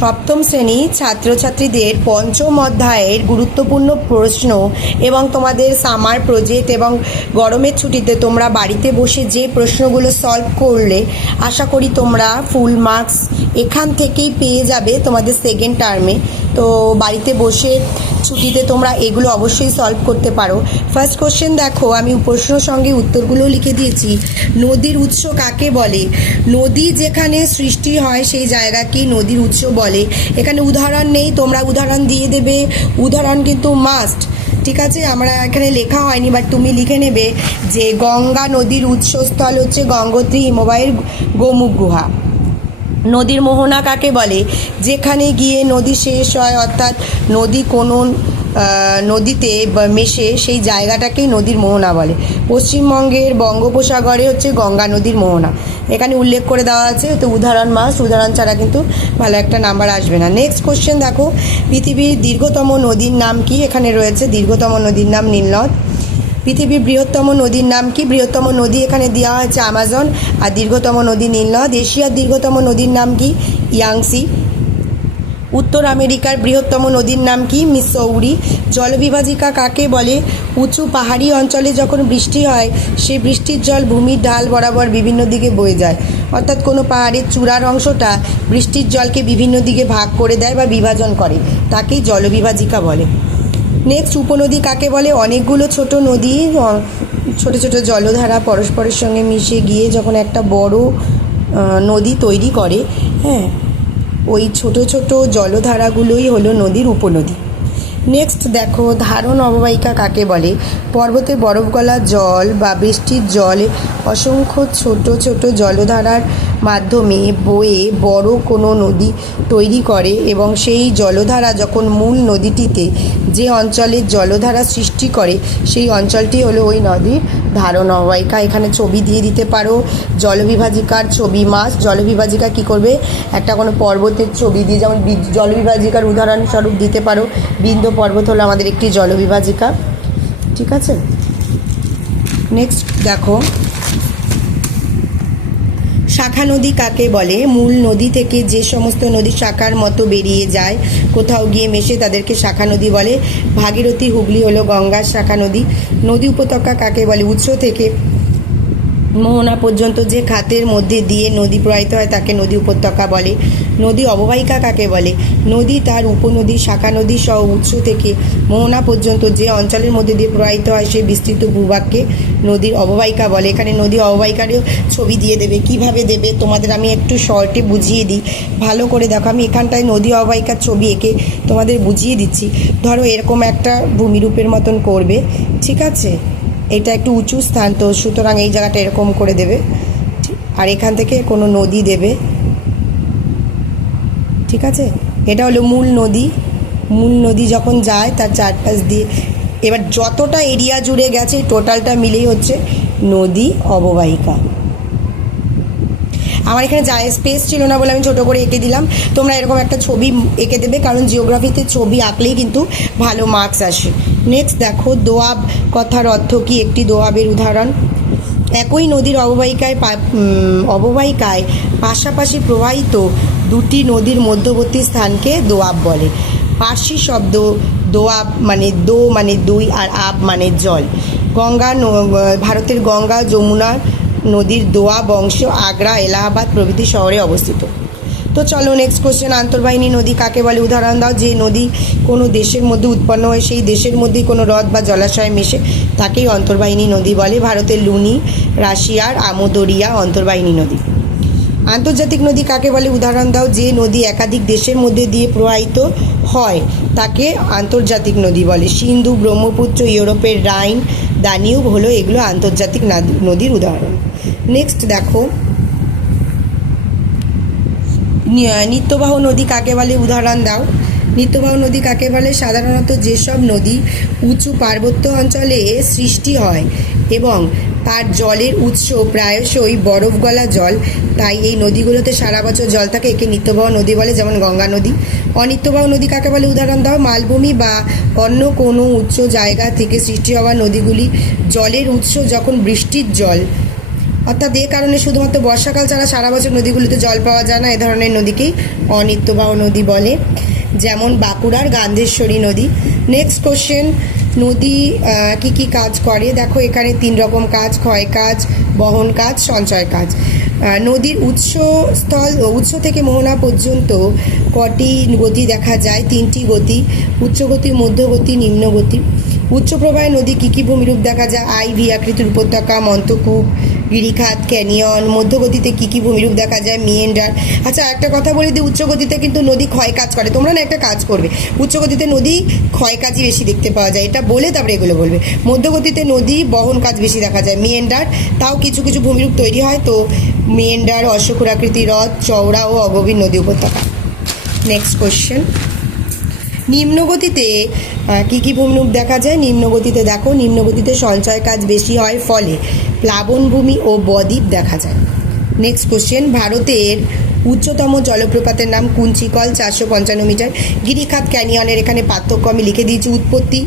সপ্তম শ্রেণী ছাত্রছাত্রীদের পঞ্চম অধ্যায়ের গুরুত্বপূর্ণ প্রশ্ন এবং তোমাদের সামার প্রজেক্ট এবং গরমের ছুটিতে তোমরা বাড়িতে বসে যে প্রশ্নগুলো সলভ করলে আশা করি তোমরা ফুল মার্কস এখান থেকেই পেয়ে যাবে তোমাদের সেকেন্ড টার্মে। তো বাড়িতে বসে ছুটিতে তোমরা এগুলো অবশ্যই সলভ করতে পারো। ফার্স্ট কোশ্চেন দেখো, আমি প্রশ্নের সঙ্গে উত্তরগুলো লিখে দিয়েছি। নদীর উৎস কাকে বলে? নদী যেখানে সৃষ্টি হয় সেই জায়গাকে নদীর উৎস বলে। এখানে উদাহরণ নেই, তোমরা উদাহরণ দিয়ে দেবে, উদাহরণ কিন্তু মাস্ট। ঠিক আছে, আমরা এখানে লেখা হয়নি, বাট তুমি লিখে নেবে যে গঙ্গা নদীর উৎসস্থল হচ্ছে গঙ্গোত্রী হিমবাহের গোমুখ গুহা। নদীর মোহনা কাকে বলে? যেখানে গিয়ে নদী শেষ হয়, অর্থাৎ নদী কোনো নদীতে মেশে সেই জায়গাটাকেই নদীর মোহনা বলে। পশ্চিমবঙ্গের বঙ্গোপসাগরে হচ্ছে গঙ্গা নদীর মোহনা, এখানে উল্লেখ করে দেওয়া আছে। তো উদাহরণ মাস, উদাহরণ ছাড়া কিন্তু ভালো একটা নাম্বার আসবে না। নেক্সট কোশ্চেন দেখো, পৃথিবীর দীর্ঘতম নদীর নাম কি? এখানে রয়েছে দীর্ঘতম নদীর নাম নীলনদ। পৃথিবীর বৃহত্তম নদীর নাম কি? বৃহত্তম নদী এখানে দেওয়া হয়েছে আমাজন, আর দীর্ঘতম নদী নীলনদ। এশিয়ার দীর্ঘতম নদীর নাম কি? ইয়াংসি। উত্তর আমেরিকার বৃহত্তম নদীর নাম কি? মিসৌরি। জলবিভাজিকা কাকে বলে? উঁচু পাহাড়ি অঞ্চলে যখন বৃষ্টি হয় সেই বৃষ্টির জল ভূমির ঢাল বরাবর বিভিন্ন দিকে বয়ে যায়, অর্থাৎ কোনো পাহাড়ের চূড়ার অংশটা বৃষ্টির জলকে বিভিন্ন দিকে ভাগ করে দেয় বা বিভাজন করে, তাকেই জলবিভাজিকা বলে। নেক্সট, উপনদী কাকে বলে? অনেকগুলো ছোট নদী, ছোট ছোট জলধারা পরস্পরের সঙ্গে মিশে গিয়ে যখন একটা বড় নদী তৈরি করে, হ্যাঁ, ওই ছোট ছোট জলধারাগুলোই হলো নদীর উপনদী। নেক্সট দেখো, ধারণ অববাহিকা কাকে বলে? পর্বতে বরফ গলা জল বা বৃষ্টির জল অসংখ্য ছোট ছোট জলধারার মাধ্যমে বয়ে বড় কোনো নদী তৈরি করে, এবং সেই জলধারা যখন মূল নদীটিতে যে অঞ্চলের জলধারা সৃষ্টি করে সেই অঞ্চলটি হলো ওই নদীর ধারণ অববাহিকা। এখানে ছবি দিয়ে দিতে পারো, জলবিভাজিকার ছবি মাস। জলবিভাজিকা কি করবে? একটা কোনো পর্বতের ছবি দিয়ে, যেমন জলবিভাজিকার উদাহরণস্বরূপ দিতে পারো বিন্ধ্য পর্বত হলো আমাদের একটি জলবিভাজিকা। ঠিক আছে, নেক্সট দেখো, শাখা নদী কাকে বলে? মূল নদী থেকে যে সমস্ত নদী শাখার মতো বেরিয়ে যায়, কোথাও গিয়ে মেশে, তাদেরকে শাখা নদী বলে। ভাগীরথী, হুগলি হলো গঙ্গার শাখা নদী। নদী উপত্যকা কাকে বলে? উৎস থেকে মোহনা পর্যন্ত যে খাতের মধ্যে দিয়ে নদী প্রবাহিত হয় তাকে নদী উপত্যকা বলে। নদী অববাহিকা কাকে বলে? নদী, তার উপনদী, শাখা নদী সহ উৎস থেকে মোহনা পর্যন্ত যে অঞ্চলের মধ্যে দিয়ে প্রবাহিত হয় সেই বিস্তৃত ভূভাগকে নদীর অববাহিকা বলে। এখানে নদী অববাহিকারও ছবি দিয়ে দেবে। কিভাবে দেবে তোমাদের আমি একটু শর্টে বুঝিয়ে দিই, ভালো করে দেখো। আমি এখানটায় নদী অববাহিকার ছবি এঁকে তোমাদের বুঝিয়ে দিচ্ছি। ধরো এরকম একটা ভূমিরূপের মতন করবে, ঠিক আছে? এটা একটু উঁচু স্থান, তো সুতরাং এই জায়গাটা এরকম করে দেবে, আর এখান থেকে কোনো নদী দেবে। ঠিক আছে, এটা হলো মূল নদী। মূল নদী যখন যায় তার চারপাশ দিয়ে, এবার যতটা এরিয়া জুড়ে গেছে টোটালটা মিলেই হচ্ছে নদী অববাহিকা। আমার এখানে স্পেস ছিল না বলে আমি ছোটো করে এঁকে দিলাম। তোমরা এরকম একটা ছবি এঁকে দেবে, কারণ জিওগ্রাফিতে ছবি আঁকলেই কিন্তু ভালো মার্কস আসে। নেক্সট দেখো, দোয়াব কথার অর্থ কী? একটি দোয়াবের উদাহরণ। একই নদীর অববাহিকায় পাশাপাশি প্রবাহিত দুটি নদীর মধ্যবর্তী স্থানকে দোয়াব বলে। পার্সি শব্দ দোয়াব মানে দো মানে দুই, আর আব মানে জল। ভারতের গঙ্গা যমুনা নদীর দোয়াব অংশ আগ্রা, এলাহাবাদ প্রভৃতি শহরে অবস্থিত। তো চলো নেক্সট কোশ্চেন, আন্তর্বাহিনী নদী কাকে বলে? উদাহরণ দাও। যে নদী কোনো দেশের মধ্যে উৎপন্ন হয়, সেই দেশের মধ্যেই কোনো হ্রদ বা জলাশয় মেশে, তাকেই অন্তর্বাহিনী নদী বলে। ভারতের লুনি, রাশিয়ার আমোদরিয়া অন্তর্বাহিনী নদী। আন্তর্জাতিক নদী কাকে বলে? উদাহরণ দাও। যে নদী একাধিক দেশের মধ্যে দিয়ে প্রবাহিত হয় তাকে আন্তর্জাতিক নদী বলে। সিন্ধু, ব্রহ্মপুত্র, ইউরোপের রাইন, দানিউব হলো এগুলো আন্তর্জাতিক নদীর উদাহরণ। নেক্সট দেখো, নিত্যবাহ নদী কাকে বলে? উদাহরণ দাও। নিত্যবাহ নদী কাকে বলে? সাধারণত যেসব নদী উঁচু পার্বত্য অঞ্চলে সৃষ্টি হয় এবং তার জলের উৎস প্রায়শই বরফ গলা জল, তাই এই নদীগুলোতে সারা বছর জল থাকে, একে নিত্যবাহ নদী বলে, যেমন গঙ্গা নদী। অনিত্যবাহ নদী কাকে বলে? উদাহরণ দাও। মালভূমি বা অন্য কোনো উচ্চ জায়গা থেকে সৃষ্টি হওয়া নদীগুলি জলের উৎস যখন বৃষ্টির জল অর্থাৎ এ কারণে শুধুমাত্র বর্ষাকাল ছাড়া সারা বছর নদীগুলিতে জল পাওয়া যায় না। এ ধরনের নদীকেই অনিত্যবাহ নদী বলে, যেমন বাঁকুড়ার গান্ধেশ্বরী নদী। নেক্সট কোশ্চেন, নদী কি কি কাজ করে? দেখো এখানে 3 রকম কাজ: ক্ষয় কাজ, বহন কাজ, সঞ্চয় কাজ। নদীর উৎস থেকে মোহনা পর্যন্ত কটি গতি দেখা যায়? 3টি গতি: উচ্চগতি, মধ্যগতি, নিম্নগতি। উচ্চ প্রবাহে নদী কী কী ভূমিরূপ দেখা যায়? ভি আকৃতির উপত্যকা, মন্তকূপ, গিরিখাত, ক্যানিয়ন। মধ্যগতিতে কী কী ভূমিরূপ দেখা যায়? মিয়েন্ডার। আচ্ছা একটা কথা বলে দিই, উচ্চগতিতে কিন্তু নদী ক্ষয় কাজ করে। তোমরা না একটা কাজ করবে, উচ্চগতিতে নদী ক্ষয় কাজই বেশি দেখতে পাওয়া যায়, এটা বলে তারপরে এগুলো বলবে। মধ্যগতিতে নদী বহন কাজ বেশি দেখা যায়। মিয়েন্ডার, তাও কিছু কিছু ভূমিরূপ তৈরি হয়। তো মিয়েন্ডার অশ্বক্ষুরাকৃতি হ্রদ, চওড়া ও অগভীর নদী উপত্যকা। নেক্সট কোশ্চেন, নিম্নগতিতে কী কী ভূমিরূপ দেখা যায়? নিম্নগতিতে দেখো, নিম্নগতিতে সঞ্চয় কাজ বেশি হয়, ফলে প্লাবনভূমি ও বদ্বীপ দেখা যায়। নেক্সট কোশ্চেন, ভারতের উচ্চতম জলপ্রপাতের নাম কুঞ্চিকল, 455 মিটার। গিরিখাত, ক্যানিয়নের এখানে পার্থক্য আমি লিখে দিয়েছি। উৎপত্তি,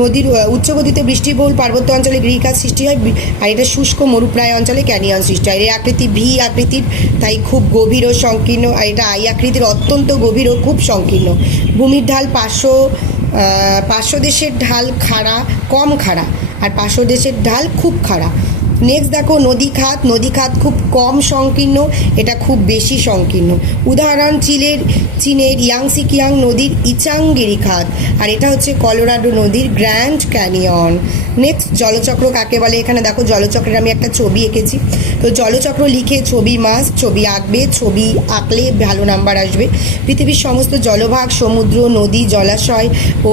নদীর উচ্চগতিতে বৃষ্টিবহুল পার্বত্য অঞ্চলে গিরিখাত সৃষ্টি হয়, আর এটা শুষ্ক মরুপ্রায় অঞ্চলে ক্যানিয়ন সৃষ্টি হয়। এর আকৃতি ভি আকৃতির, তাই খুব গভীর ও সংকীর্ণ, আর এটা আই আকৃতির, অত্যন্ত গভীর ও খুব সংকীর্ণ। ভূমির ঢাল পার্শ্বদেশের ঢাল খাড়া, কম খাড়া, আর পার্শ্বদেশের ঢাল খুব খাড়া। নেক্সট দেখো নদীখাত, নদীখাত খুব কম সংকীর্ণ, এটা খুব বেশি সংকীর্ণ। উদাহরণ চীনের ইয়াংসিকিয়াং নদীর ইচাং গিরিখাত, আর এটা হচ্ছে কলোরাডো নদীর গ্র্যান্ড ক্যানিয়ন। নেক্সট জলচক্র কাকে বলে? এখানে দেখো জলচক্রের আমি একটা ছবি এঁকেছি। তো জলচক্র লিখে ছবি মাস্ট, ছবি আঁকবে, ছবি আঁকলে ভালো নাম্বার আসবে। পৃথিবীর সমস্ত জলভাগ, সমুদ্র, নদী, জলাশয় ও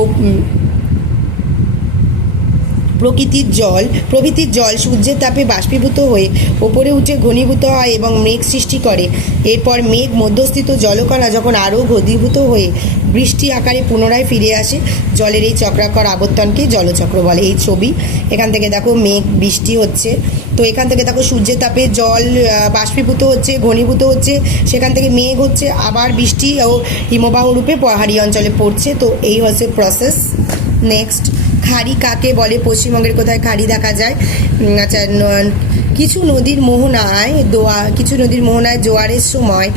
প্রভৃতির জল সূর্যের তাপে বাষ্পীভূত হয়ে ওপরে উঠে ঘনীভূত হয় এবং মেঘ সৃষ্টি করে। এরপর মেঘ মধ্যস্থিত জলকণা যখন আরও ঘনীভূত হয়ে বৃষ্টি আকারে পুনরায় ফিরে আসে, জলের এই চক্রাকার আবর্তনকে জলচক্র বলে। এই ছবি, এখান থেকে দেখো মেঘ, বৃষ্টি হচ্ছে, তো এখান থেকে দেখো সূর্যের তাপে জল বাষ্পীভূত হচ্ছে, ঘনীভূত হচ্ছে, সেখান থেকে মেঘ হচ্ছে, আবার বৃষ্টি ও হিমবাহ রূপে পাহাড়ি অঞ্চলে পড়ছে। তো এই হচ্ছে প্রসেস। নেক্সট, খাড়ি কাকে বলে? পশ্চিমবঙ্গের কোথায় খাড়ি দেখা যায়? আচ্ছা, কিছু নদীর মোহনায় জোয়ারের সময়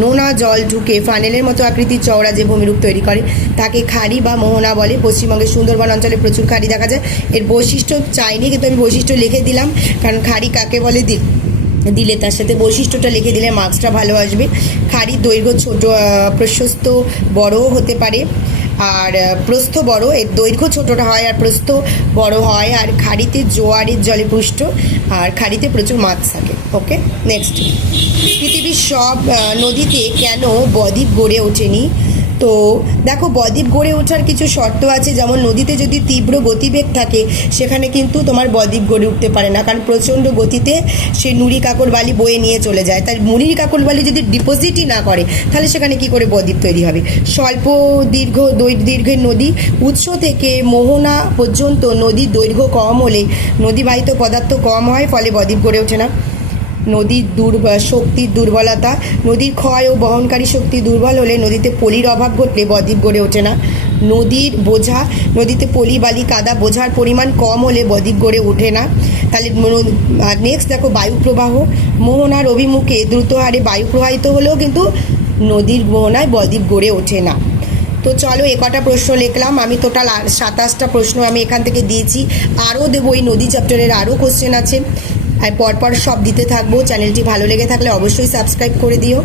নোনা জল ঢুকে ফানেলের মতো আকৃতির চওড়া যে ভূমিরূপ তৈরি করে তাকে খাড়ি বা মোহনা বলে। পশ্চিমবঙ্গের সুন্দরবন অঞ্চলে প্রচুর খাড়ি দেখা যায়। এর বৈশিষ্ট্য চাইনি, কিন্তু আমি বৈশিষ্ট্য লিখে দিলাম, কারণ খাড়ি কাকে বলে দিলে তার সাথে বৈশিষ্ট্যটা লিখে দিলে মার্কসটা ভালো আসবে। খাড়ির দৈর্ঘ্য ছোট, প্রশস্ত, বড়ও হতে পারে, আর প্রস্থ বড়, এর দৈর্ঘ্য ছোটটা হয় আর প্রস্থ বড় হয়। আর খাড়িতে জোয়ারের জলে পুষ্ট, আর খাড়িতে প্রচুর মাছ থাকে। ওকে, নেক্সট, পৃথিবীর সব নদীতে কেন বদ্বীপ গড়ে ওঠেনি? তো দেখো, বদ্বীপ গড়ে ওঠার কিছু শর্ত আছে, যেমন নদীতে যদি তীব্র গতিবেগ থাকে সেখানে কিন্তু তোমার বদ্বীপ গড়ে উঠতে পারে না, কারণ প্রচণ্ড গতিতে সে নুড়ি কাকর বালি বয়ে নিয়ে চলে যায়। তাই নুড়ি কাকর বালি যদি ডিপোজিটই না করে তাহলে সেখানে কি করে বদ্বীপ তৈরি হবে? স্বল্প দৈর্ঘ্যের নদী, উৎস থেকে মোহনা পর্যন্ত নদীর দৈর্ঘ্য কম হলে নদীবাহিত পদার্থ কম হয়, ফলে বদ্বীপ গড়ে ওঠে না। নদীর শক্তির দুর্বলতা, নদীর ক্ষয় ও বহনকারী শক্তি দুর্বল হলে, নদীতে পলির অভাব ঘটলে বদ্বীপ গড়ে ওঠে না। নদীর বোঝা, নদীতে পলি, বালি, কাদা বোঝার পরিমাণ কম হলে বদ্বীপ গড়ে ওঠে না। তাহলে নেক্সট দেখো বায়ু প্রবাহ, মোহনার অভিমুখে দ্রুত হারে বায়ু প্রবাহিত হলেও কিন্তু নদীর মোহনায় বদ্বীপ গড়ে ওঠে না। তো চলো, কটা প্রশ্ন লিখলাম আমি, টোটাল 27টা প্রশ্ন আমি এখান থেকে দিয়েছি। আরও দেবো, এই নদী চ্যাপ্টারের আরও কোশ্চেন আছে, আর পরপর সব দিতে থাকবো। চ্যানেলটি ভালো লেগে থাকলে অবশ্যই সাবস্ক্রাইব করে দিও।